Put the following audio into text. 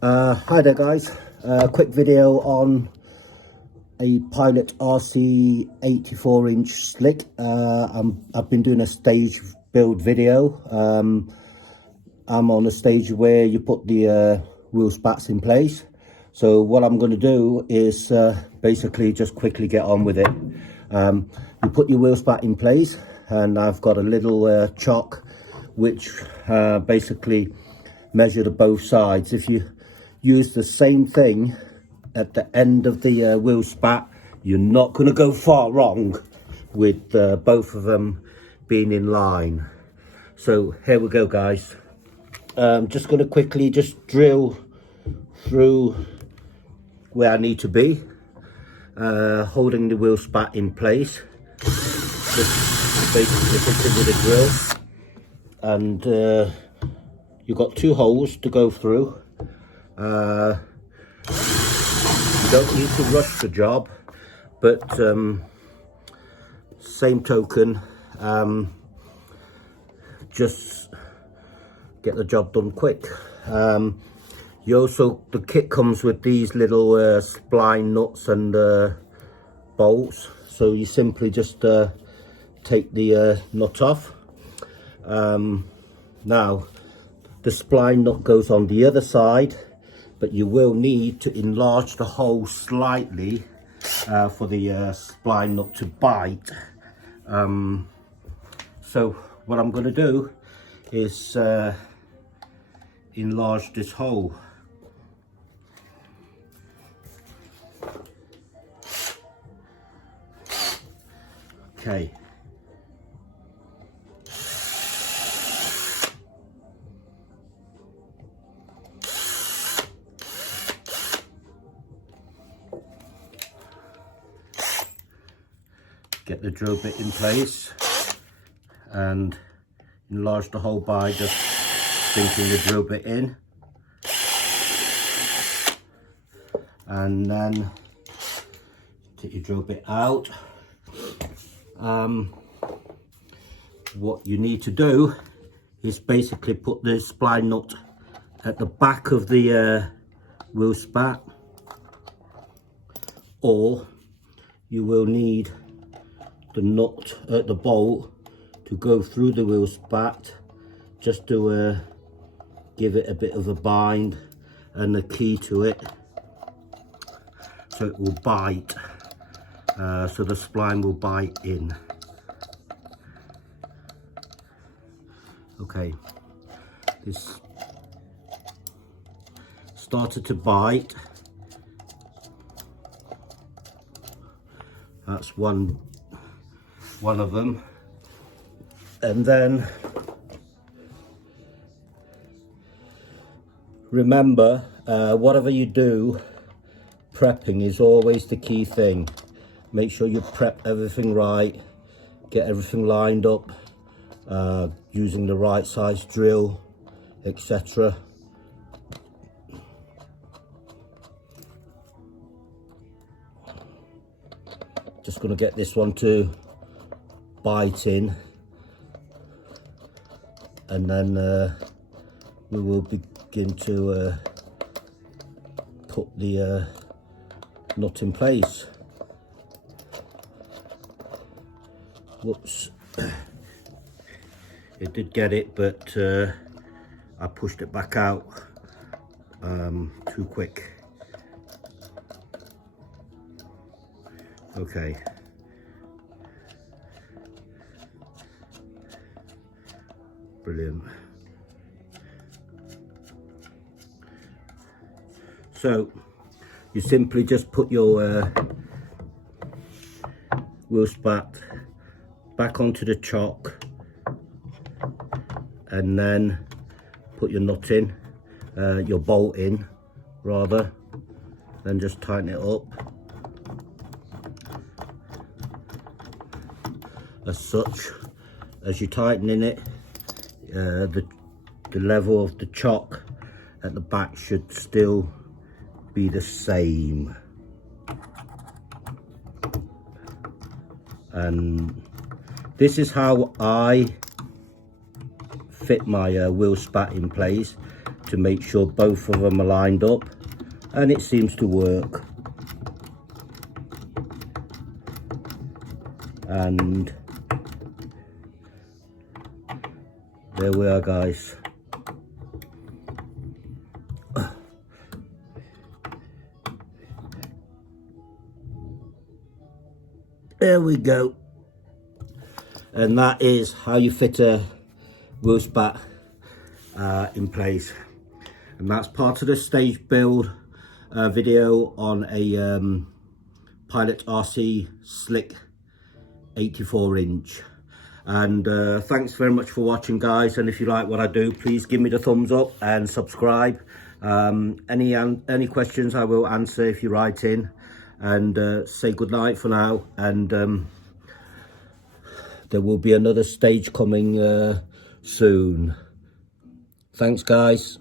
Hi there guys, quick video on a Pilot RC 84-inch slick. I've been doing a stage build video. I'm on a stage where you put the wheel spats in place. So what I'm going to do is basically just quickly get on with it. You put your wheel spat in place, and I've got a little chock which basically measured both sides. If you use the same thing at the end of the wheel spat, you're not going to go far wrong with both of them being in line. So here we go guys. Just going to quickly just drill through where I need to be, holding the wheel spat in place. Just basically hit it with a drill, and you've got two holes to go through. You don't need to rush the job, but same token, just get the job done quick. The kit comes with these little spline nuts and bolts, so you simply just take the nut off. Now the spline nut goes on the other side, but you will need to enlarge the hole slightly for the spline nut to bite. So what I'm going to do is enlarge this hole. Okay. Get the drill bit in place and enlarge the hole by just sinking the drill bit in, and then take your drill bit out. What you need to do is basically put the spline nut at the back of the wheel spat, or you will need the nut at the bolt to go through the wheel spat, just to give it a bit of a bind and a key to it, so it will bite, so the spline will bite in. Okay, this started to bite. That's one of them. And then remember, whatever you do, prepping is always the key thing. Make sure you prep everything right, get everything lined up, using the right size drill, etc. Just going to get this one to bite in, and then we will begin to put the nut in place. Whoops, it did get it, but I pushed it back out too quick. Okay. Brilliant. So you simply just put your wheel spat back onto the chock, and then put your nut in, your bolt in rather, then just tighten it up as such. As you're tightening it, the level of the chock at the back should still be the same, and this is how I fit my wheel spat in place. to make sure both of them are lined up, and it seems to work. And there we are, guys. There we go. And that is how you fit a wheel spat in place. And that's part of the stage build video on a Pilot RC Slick 84-inch. And thanks very much for watching, guys. And if you like what I do, please give me the thumbs up and subscribe. Any questions I will answer if you write in. And say good night for now. And there will be another stage coming soon. Thanks, guys.